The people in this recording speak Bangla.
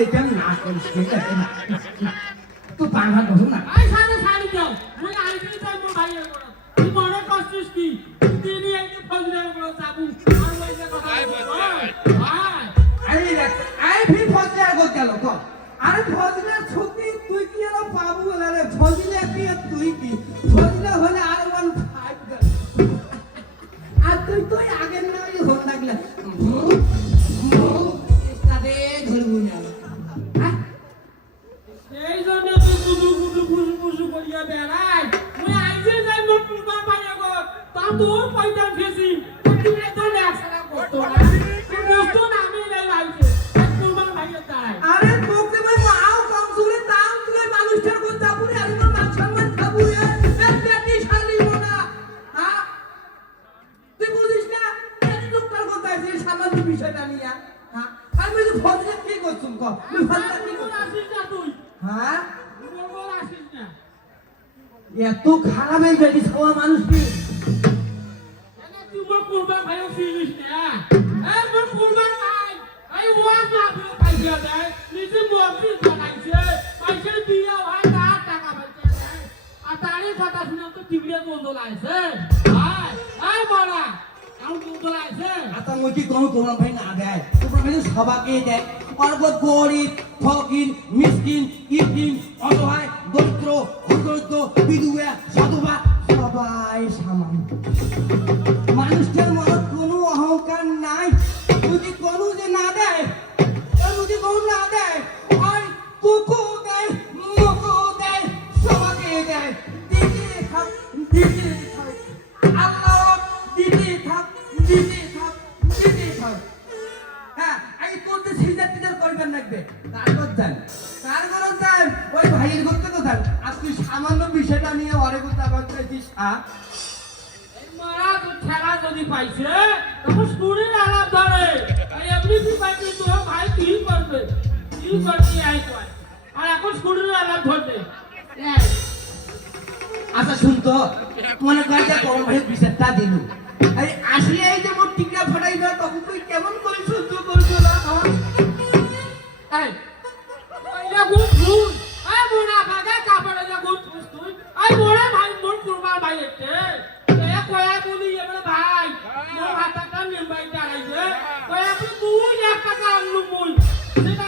এটা না করিস না তুই পান ভাত বসুন না আই সাড়ে সাড়ে দাও মুই আইছি তাই মোর ভাই তুই মনে করছিস কি তুই নিয়ে আইতে ফজরে বড় যাবু আর বইতে কথা আই আই ফি ফজরে আগত গেল ক আরে ফজরে ছুটি তুই কি এলো পাবু রে ফজরে কি তুই কি ফজরে হলে আর 15 গেল আর তুই আগের না ওই হল লাগলা স্টাডে ধরবু না হ্যাঁ এই জন্য তুই গুদু গুদু ফুসু করিয়া বেড়াই মুই আইছে যাই মোর কুরবান ভাই গো তা তোর পয়সা ফেসি তুই তো নেছরা করতো না তুই বুঝতো না আমি নাই আইছে কুরবান ভাই তাই আরে তোকে ভাই মাও কম সুরে দাম তুই মানুষটার কোন চাপুরে আর তোর মান সম্মান খাবু এ পেটি শালি মোনা হ্যাঁ তুই বুঝিস না এই লোকটার কথা আছে সামান্য বিষয়টা নিয়া হ্যাঁ আর তুই ফজরে কি করছুম ক তুই ফজরে কি তুই আসিস না তুই হ্যাঁ বল আসিস না এত খারাপ এই বেটি খাওয়া মানুষ কি এনে তুই মোর কুরবান ভাই ফিরিস না এই মোর কুরবান ভাই এই ওয়াজ না তুই পাইয়া দেয় নিজে মুআফিস বানাইছে পয়সা দিয়া হয় না টাকা বাঁচে দেয় আর তারই কথা শুনে তো টিভিতে গোল আইছে ভাই এই বড়া আমি গোল আইছে আতা মই কি কোন তোমার ভাই না দেয় তোমার ভাই সবাইকে দেয় অর্ব গরিব ফকির মিসকিন ইতিম অসহায় দরিদ্র অদরিদ্র বিধবা সধবা সবাই সমান মানুষের মনে কোনো অহংকার নাই যদি কোনো যে না দেয় যদি কোনো না দেয় ওই তোকে দেয় মোকে দেয় সবাইকে দেয় দিতে থাক আল্লাহ দিতে থাক হ্যাঁ আগে তোতে সিজার টিজার করবেন লাগবে তারপর যান ওই ভাইয়ের করতে তো যান আর তুই সামান্য বিষয়টা নিয়ে অরে কথা বলতেছিস হ্যাঁ এই মারা তো ঠেলা যদি পাইছে তখন স্কুলের আলাপ ধরে আর এমনি তুই পাইছে তো ভাই কি করবে আই কয় আর এখন স্কুলের আলাপ ধরবে আচ্ছা শুনতো মনে কর যে কোন ভাই বিষয়টা দিলু আরে আসলে এই যে মোর টিকা ফটাইবা তখন তুই কেমন করে সহ্য করছো না এই এটা গুড গুড এই মোরা ভাগা কাপড়ে যা গুড তুই এই মোরে ভাই মোর কুরবান ভাই এতে এ কয়া বলি এবারে ভাই মোর হাতটা নিম্বাই দাঁড়াইছে কয়া তুই এক টাকা আনলু মুই সেটা